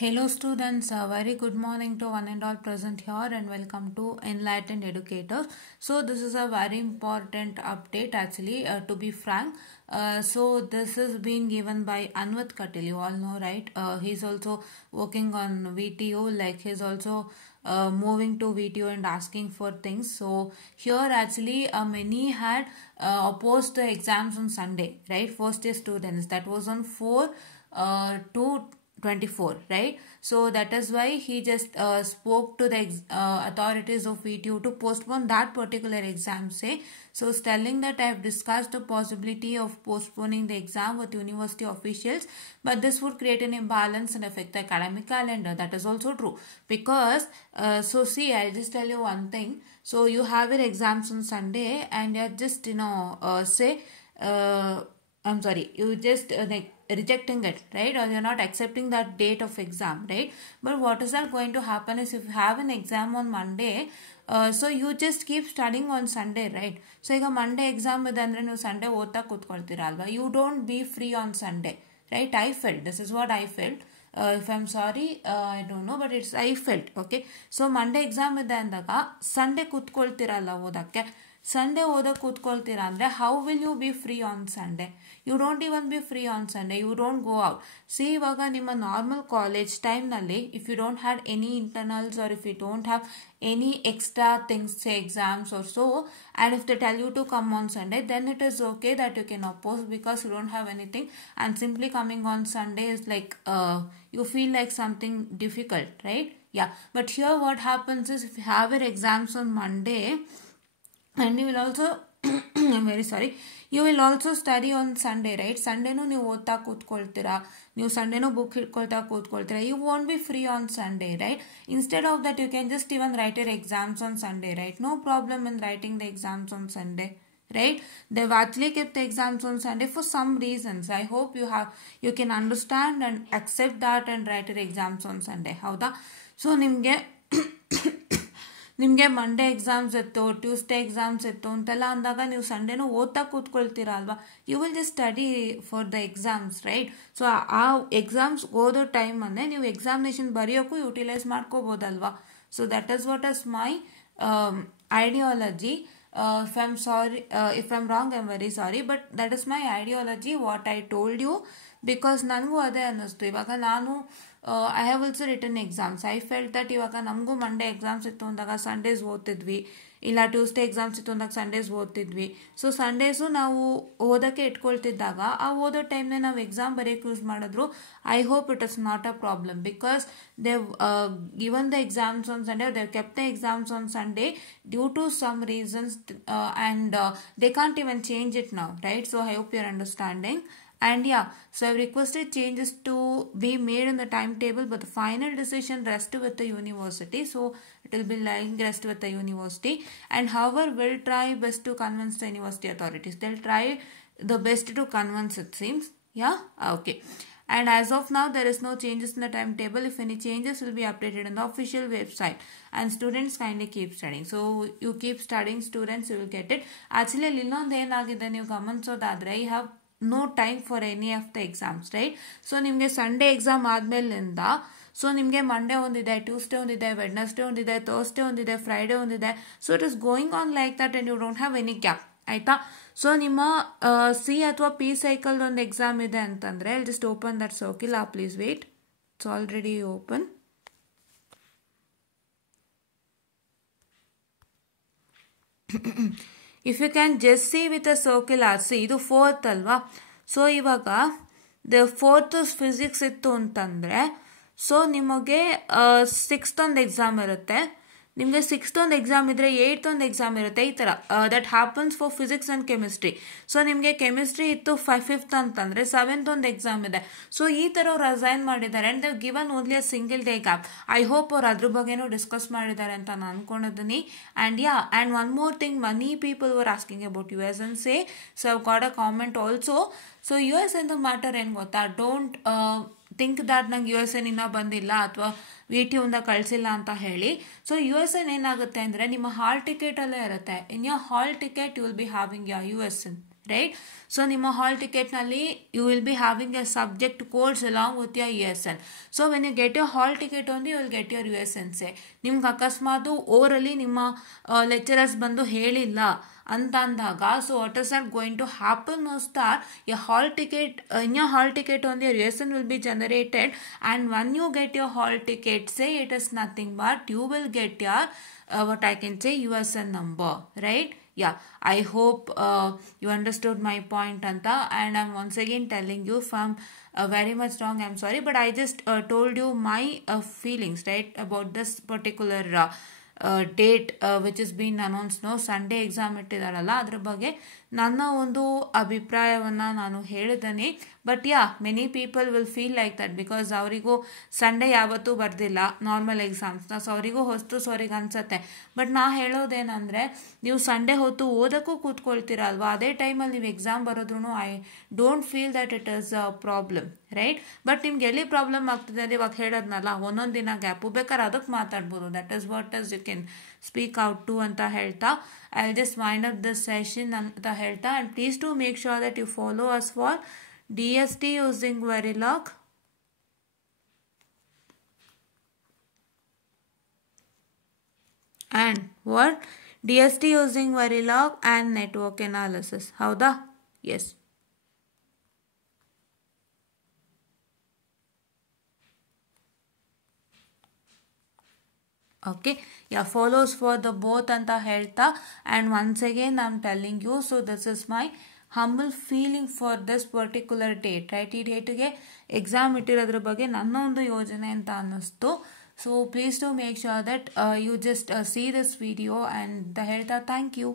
Hello students, a very good morning to one and all present here and welcome to Enlightened Educators. So this is a very important update actually, to be frank. So this is being given by Anvat Katil, you all know, right? He's also working on VTO, like he's also moving to VTO and asking for things. So here actually many had opposed the exams on Sunday, right? First year students, that was on 4 to 24, right? So that is why he just spoke to the authorities of VTU to postpone that particular exam, say. So telling that I have discussed the possibility of postponing the exam with university officials, but this would create an imbalance and affect the academic calendar. That is also true because so see, I'll just tell you one thing. So you have your exams on Sunday and you're just say I'm sorry, you just like rejecting it, right? Or you're not accepting that date of exam, right? But what is that going to happen is if you have an exam on Monday, so you just keep studying on Sunday, right? So ಈಗ Monday exam ಇದೆ ಅಂದ್ರೆ ನೀವು Sunday ಓದ್ತಾ ಕೂತ್ಕೊಳ್ತೀರಾ ಅಲ್ವಾ? You don't be free on Sunday, right? I felt, this is what I felt. If I'm sorry, I don't know, but it's I felt, okay? So Monday exam ಇದೆ ಅಂದಾಗ Sunday ಕೂತ್ಕೊಳ್ತೀರಲ್ಲ ಓದಕ್ಕೆ, ಸಂಡೇ ಓದಕ್ಕೆ ಕೂತ್ಕೊಳ್ತೀರಾ ಅಂದರೆ how will you be free on Sunday? You don't even be free on Sunday, you don't go out. See ಇವಾಗ ನಿಮ್ಮ normal college ಟೈಮ್ನಲ್ಲಿ if you don't have any internals or if you don't have any extra things, say exams or so, and if they tell you to come on Sunday, then it is okay that you can oppose because you don't have anything, and simply coming on Sunday is like you feel like something difficult, right? Yeah, but here what happens is if you have your exams on Monday and you will also I'm very sorry, you will also study on Sunday, right? ಸಂಡೇನೂ ನೀವು ಓದ್ತಾ ಕೂತ್ಕೊಳ್ತೀರಾ, ನೀವು ಸಂಡೇನೂ ಬುಕ್ ಹಿಡ್ಕೊಳ್ತಾ ಕೂತ್ಕೊಳ್ತೀರಾ, you won't be free on Sunday, right? Instead of that you can just even write your exams on Sunday, right? No problem in writing the exams on Sunday, right? They've actually kept the exams on Sunday for some reasons. I hope you can understand and accept that and write your exams on Sunday. ಹೌದಾ? So ನಿಮಗೆ Monday exams ಇತ್ತು, Tuesday exams ಇತ್ತು ಅಂತೆಲ್ಲ ಅಂದಾಗ ನೀವು ಸಂಡೇನೂ ಓದ್ತಾ ಕೂತ್ಕೊಳ್ತೀರಾ ಅಲ್ವಾ? You will just study for the exams, right? So ಆ ಎಕ್ಸಾಮ್ಸ್ ಓದೋ ಟೈಮನ್ನೇ ನೀವು ಎಕ್ಸಾಮಿನೇಷನ್ ಬರೆಯೋಕ್ಕೂ ಯುಟಿಲೈಸ್ ಮಾಡ್ಕೋಬೋದಲ್ವಾ? So that is what is my ideology. If I'm sorry, if I'm wrong, I'm very sorry, but that is my ideology, what I told you, because ನನಗೂ ಅದೇ ಅನ್ನಿಸ್ತು. ಇವಾಗ ನಾನು I have also return exams. I felt that ಇವಾಗ ನಮಗೂ Monday exams ಇತ್ತು ಅಂದಾಗ ಸಂಡೇಸ್ ಓದ್ತಿದ್ವಿ, ಇಲ್ಲ ಟ್ಯೂಸ್ಡೇ ಎಕ್ಸಾಮ್ಸ್ ಇತ್ತು ಅಂದಾಗ ಸಂಡೇಸ್ ಓದ್ತಿದ್ವಿ. ಸೊ ಸಂಡೇಸು ನಾವು ಓದೋಕ್ಕೆ ಇಟ್ಕೊಳ್ತಿದ್ದಾಗ ಆ ಓದೋ ಟೈಮ್ನೇ ನಾವು ಎಕ್ಸಾಮ್ ಬರೆಯೋಕ್ಕೆ ಯೂಸ್ ಮಾಡಿದ್ರು, I hope it is not a problem because they've given the exams on Sunday, they've kept the exams on Sunday due to some reasons and they can't even change it now, right? So I hope you're understanding. And yeah, so I've requested changes to be made in the timetable, but the final decision rests with the university. So it will be lying rest with the university. And however, we'll try best to convince the university authorities. They'll try the best to convince, it seems. Yeah? Okay. And as of now, there is no changes in the timetable. If any changes will be updated on the official website. And students kindly keep studying. So you keep studying, students, you will get it. Actually, ಇನ್ನೊಂದು ಏನಾಗಿದೆ ನೀವು ಗಮನಿಸೋದಾದ್ರೆ, you have no time for any of the exams, right? So ನಿಮಗೆ Sunday exam ಆದ್ಮೇಲಿಂದ so ನಿಮಗೆ Monday ಒಂದಿದೆ, Tuesday ಒಂದಿದೆ, Wednesday ಒಂದಿದೆ, ಥರ್ಸ್ಡೇ ಒಂದಿದೆ, ಫ್ರೈಡೇ ಒಂದಿದೆ. So it is going on like that and you don't have any gap, ಆಯ್ತಾ? So ನಿಮ್ಮ ಸಿ ಅಥವಾ ಪಿ ಸೈಕಲ್ ಒಂದು ಎಕ್ಸಾಮ್ ಇದೆ ಅಂತಂದ್ರೆ just open that circle. Please wait, it's already open. If you can just see with a circle or C, ಇದು 4th ಅಲ್ವಾ? ಸೊ ಇವಾಗ the 4th physics ಇತ್ತು ಅಂತಂದ್ರೆ ಸೊ ನಿಮಗೆ 6th ಒಂದು ಎಕ್ಸಾಮ್ ಇರುತ್ತೆ, ನಿಮಗೆ 6th ಒಂದು ಎಕ್ಸಾಮ್ ಇದ್ರೆ 8th ಒಂದು ಎಕ್ಸಾಮ್ ಇರುತ್ತೆ, ಈ ಥರ that happens for physics and chemistry. So ನಿಮಗೆ ಕೆಮಿಸ್ಟ್ರಿ ಇತ್ತು 5th ಅಂತಂದರೆ 7th ಒಂದು ಎಕ್ಸಾಮ್ ಇದೆ. ಸೊ ಈ ಥರ ಅವ್ರು ಅಸೈನ್ ಮಾಡಿದ್ದಾರೆ ಆ್ಯಂಡ್ Dev given only a single day gap. I hope ಅವ್ರು ಅದ್ರ ಬಗ್ಗೆನೂ ಡಿಸ್ಕಸ್ ಮಾಡಿದ್ದಾರೆ ಅಂತ ನಾನು ಅನ್ಕೊಂಡಿದ್ದೀನಿ. And yeah, and one more thing, money people were asking about US and say, so I've got a comment also. So US ಅಂತ ಮ್ಯಾಟರ್ ಏನು ಗೊತ್ತಾ, ಡೋಂಟ್ ಥಿಂಕ್ ದ್ಯಾಟ್ ನಂಗೆ USA ಇನ್ನೂ ಬಂದಿಲ್ಲ ಅಥವಾ VTUಯಿಂದ ಕಳಿಸಿಲ್ಲ ಅಂತ ಹೇಳಿ. ಸೊ US ಏನಾಗುತ್ತೆ ಅಂದರೆ ನಿಮ್ಮ ಹಾಲ್ ಟಿಕೆಟಲ್ಲೇ ಇರುತ್ತೆ. In your hall ticket you will be having your US, right? So ನಿಮ್ಮ ಹಾಲ್ ಟಿಕೆಟ್ನಲ್ಲಿ you will be having a subject codes along with your USN. So when you get your hall ticket only, you will get your USNC. ನಿಮ್ಗೆ ಅಕಸ್ಮಾತ್ ಓವರಲ್ಲಿ ನಿಮ್ಮ ಲೆಕ್ಚರರ್ಸ್ ಬಂದು ಹೇಳಿಲ್ಲ ಅಂತ ಅಂದಾಗ, so what is that going to happen is that your hall ticket, in your hall ticket only your USN will be generated, and when you get your hall ticket, say it is nothing but you will get your what I can say USN number, right? Yeah, I hope you understood my point anta, and I'm once again telling you from very much wrong, I'm sorry, but I just told you my feelings, right, about this particular date which is been announce no. Sunday exam ಇಟ್ಟಿದಾರಲ್ಲ, ಅದ್ರ ಬಗ್ಗೆ ನನ್ನ ಒಂದು ಅಭಿಪ್ರಾಯವನ್ನು ನಾನು ಹೇಳಿದ್ದೀನಿ. But ya, many people will feel like that because ಅವರಿಗೂ Sunday ಯಾವತ್ತೂ ಬರ್ದಿಲ್ಲ ನಾರ್ಮಲ್ ಎಕ್ಸಾಮ್ಸ್ನ, ಸೊ ಅವರಿಗೂ ಹೊಸ್ತು, ಸೊ ಅವ್ರಿಗೆ ಅನ್ಸತ್ತೆ. ಬಟ್ ನಾ ಹೇಳೋದೇನೆಂದರೆ, ನೀವು ಸಂಡೇ ಹೊತ್ತು ಓದೋಕ್ಕೂ ಕೂತ್ಕೊಳ್ತೀರ ಅಲ್ವಾ, ಅದೇ ಟೈಮಲ್ಲಿ ನೀವು ಎಕ್ಸಾಮ್ ಬರೋದ್ರೂ I don't feel that it is a problem, right? But ನಿಮ್ಗೆ ಎಲ್ಲಿ ಪ್ರಾಬ್ಲಮ್ ಆಗ್ತದೆ ಅಂದರೆ, ಇವಾಗ ಹೇಳೋದ್ನಲ್ಲ ಒಂದೊಂದು ದಿನ ಗ್ಯಾಪು, ಬೇಕಾದ್ರೆ ಅದಕ್ಕೆ ಮಾತಾಡ್ಬೋದು. That is what is you can speak out to ಅಂತ ಹೇಳ್ತಾ, I will just wind up this session ಅಂತ ಹೇಳ್ತಾ, and please to make sure that you follow us for DST using Verilog, and what? DST using Verilog and network analysis. Howda? Yes. Okay, yeah, follows for the both anta helta, and once again I'm telling you, so this is my humble feeling for this particular date, right? ಈ ಡೇಟ್ಗೆ ಎಕ್ಸಾಮ್ ಇಟ್ಟಿರೋದ್ರ ಬಗ್ಗೆ ನನ್ನ ಒಂದು ಯೋಜನೆ ಅಂತ ಅನ್ನಿಸ್ತು. So please to make sure that you just see this video, and ಹೇಳ್ತಾ ಥ್ಯಾಂಕ್ ಯು.